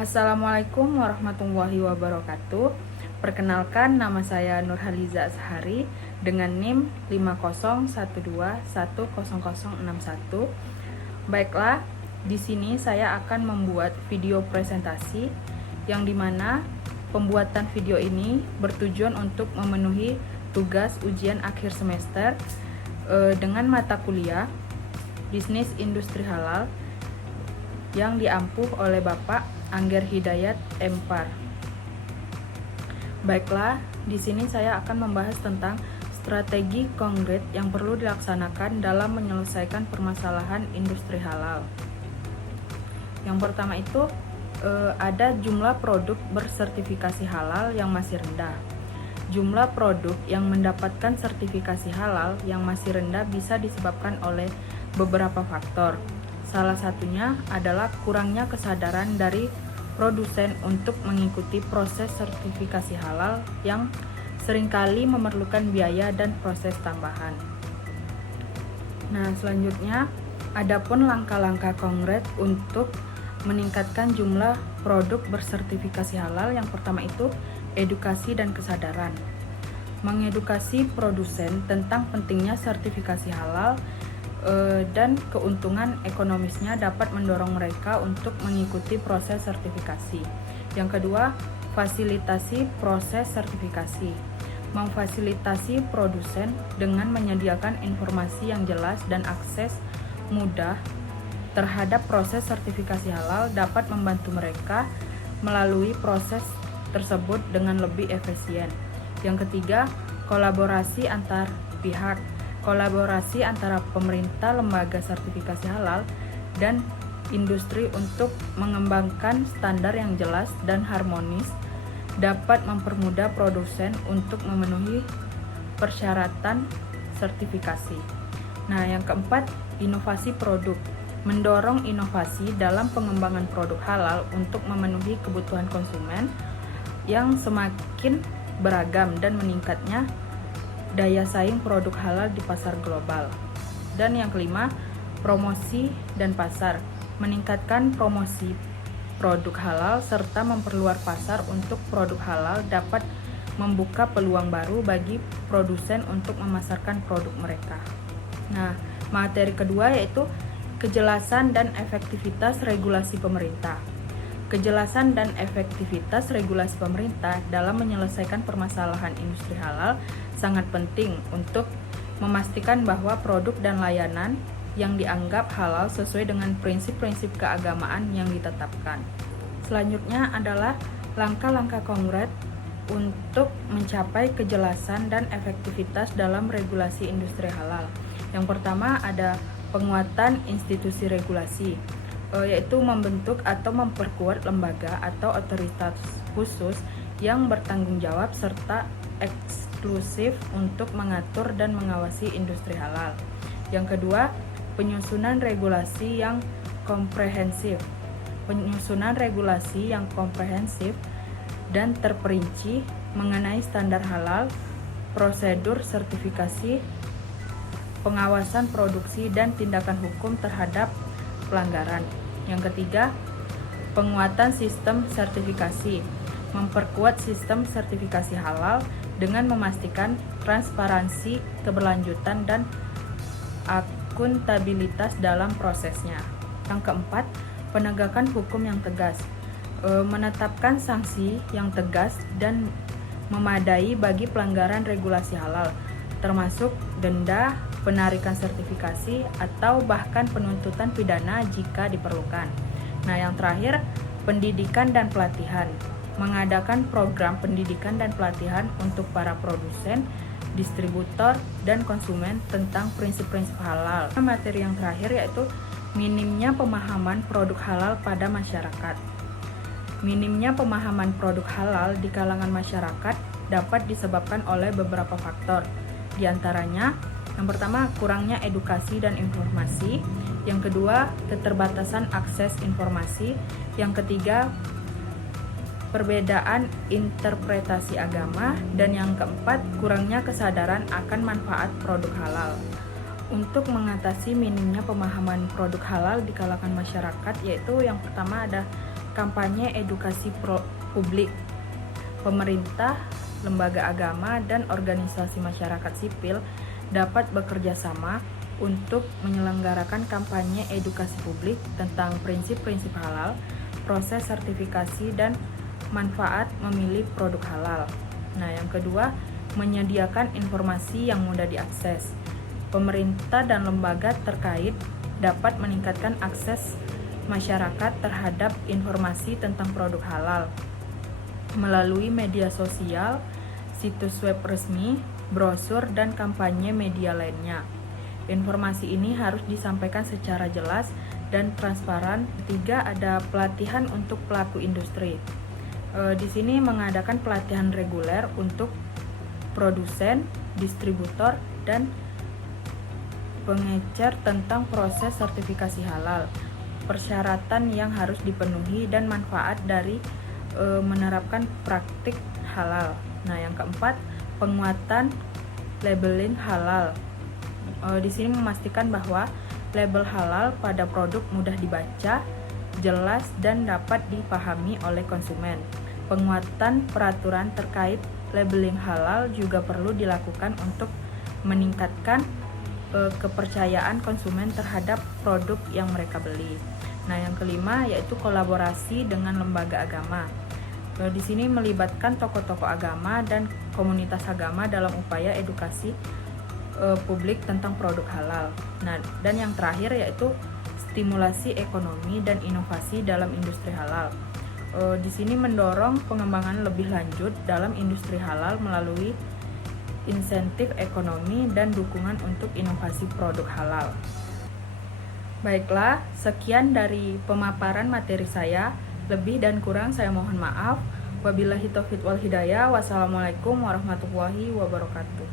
Assalamualaikum warahmatullahi wabarakatuh. Perkenalkan, nama saya Nurhaliza Azhari dengan NIM 501210061. Baiklah, di sini saya akan membuat video presentasi yang dimana pembuatan video ini bertujuan untuk memenuhi tugas ujian akhir semester dengan mata kuliah Bisnis Industri Halal yang diampuh oleh Bapak Angger Hidayat M.Par. Baiklah, di sini saya akan membahas tentang strategi konkret yang perlu dilaksanakan dalam menyelesaikan permasalahan industri halal. Yang pertama itu ada jumlah produk bersertifikasi halal yang masih rendah. Jumlah produk yang mendapatkan sertifikasi halal yang masih rendah bisa disebabkan oleh beberapa faktor. Salah satunya adalah kurangnya kesadaran dari produsen untuk mengikuti proses sertifikasi halal yang seringkali memerlukan biaya dan proses tambahan. Nah, selanjutnya adapun langkah-langkah konkret untuk meningkatkan jumlah produk bersertifikasi halal. Yang pertama itu edukasi dan kesadaran. Mengedukasi produsen tentang pentingnya sertifikasi halal dan keuntungan ekonomisnya dapat mendorong mereka untuk mengikuti proses sertifikasi. Yang kedua, fasilitasi proses sertifikasi. Memfasilitasi produsen dengan menyediakan informasi yang jelas dan akses mudah terhadap proses sertifikasi halal dapat membantu mereka melalui proses tersebut dengan lebih efisien. Yang ketiga, kolaborasi antar pihak. Kolaborasi antara pemerintah, lembaga sertifikasi halal, dan industri untuk mengembangkan standar yang jelas dan harmonis dapat mempermudah produsen untuk memenuhi persyaratan sertifikasi. Nah, yang keempat, inovasi produk. Mendorong inovasi dalam pengembangan produk halal untuk memenuhi kebutuhan konsumen yang semakin beragam dan meningkatnya daya saing produk halal di pasar global. Dan yang kelima, promosi dan pasar. Meningkatkan promosi produk halal serta memperluas pasar untuk produk halal dapat membuka peluang baru bagi produsen untuk memasarkan produk mereka. Nah, materi kedua yaitu kejelasan dan efektivitas regulasi pemerintah. Kejelasan dan efektivitas regulasi pemerintah dalam menyelesaikan permasalahan industri halal sangat penting untuk memastikan bahwa produk dan layanan yang dianggap halal sesuai dengan prinsip-prinsip keagamaan yang ditetapkan. Selanjutnya adalah langkah-langkah konkret untuk mencapai kejelasan dan efektivitas dalam regulasi industri halal. Yang pertama ada penguatan institusi regulasi, yaitu membentuk atau memperkuat lembaga atau otoritas khusus yang bertanggung jawab serta eksklusif untuk mengatur dan mengawasi industri halal. Yang kedua, penyusunan regulasi yang komprehensif. Penyusunan regulasi yang komprehensif dan terperinci mengenai standar halal, prosedur sertifikasi, pengawasan produksi dan tindakan hukum terhadap pelanggaran. Yang ketiga, penguatan sistem sertifikasi. Memperkuat sistem sertifikasi halal dengan memastikan transparansi, keberlanjutan, dan akuntabilitas dalam prosesnya. Yang keempat, penegakan hukum yang tegas. Menetapkan sanksi yang tegas dan memadai bagi pelanggaran regulasi halal, termasuk denda, penarikan sertifikasi, atau bahkan penuntutan pidana jika diperlukan. Nah, yang terakhir, pendidikan dan pelatihan. Mengadakan program pendidikan dan pelatihan untuk para produsen, distributor, dan konsumen tentang prinsip-prinsip halal. Materi yang terakhir yaitu minimnya pemahaman produk halal pada masyarakat. Minimnya pemahaman produk halal di kalangan masyarakat dapat disebabkan oleh beberapa faktor. Di antaranya, yang pertama, kurangnya edukasi dan informasi. Yang kedua, keterbatasan akses informasi. Yang ketiga, perbedaan interpretasi agama. Dan yang keempat, kurangnya kesadaran akan manfaat produk halal. Untuk mengatasi minimnya pemahaman produk halal di kalangan masyarakat, yaitu yang pertama ada kampanye edukasi publik. Pemerintah, lembaga agama, dan organisasi masyarakat sipil dapat bekerja sama untuk menyelenggarakan kampanye edukasi publik tentang prinsip-prinsip halal, proses sertifikasi, dan manfaat memilih produk halal. Nah, yang kedua, menyediakan informasi yang mudah diakses. Pemerintah dan lembaga terkait dapat meningkatkan akses masyarakat terhadap informasi tentang produk halal melalui media sosial, situs web resmi, brosur, dan kampanye media lainnya. Informasi ini harus disampaikan secara jelas dan transparan. Ketiga, ada pelatihan untuk pelaku industri. Di sini mengadakan pelatihan reguler untuk produsen, distributor, dan pengecer tentang proses sertifikasi halal, persyaratan yang harus dipenuhi, dan manfaat dari menerapkan praktik halal. Nah, yang keempat, penguatan labeling halal. Di sini memastikan bahwa label halal pada produk mudah dibaca, jelas, dan dapat dipahami oleh konsumen. Penguatan peraturan terkait labeling halal juga perlu dilakukan untuk meningkatkan kepercayaan konsumen terhadap produk yang mereka beli. Nah, yang kelima yaitu kolaborasi dengan lembaga agama. Di sini melibatkan tokoh-tokoh agama dan komunitas agama dalam upaya edukasi publik tentang produk halal. Nah, dan yang terakhir yaitu stimulasi ekonomi dan inovasi dalam industri halal. Di sini mendorong pengembangan lebih lanjut dalam industri halal melalui insentif ekonomi dan dukungan untuk inovasi produk halal. Baiklah, sekian dari pemaparan materi saya. Lebih dan kurang saya mohon maaf. Wabillahi taufiq wal hidayah. Wassalamualaikum warahmatullahi wabarakatuh.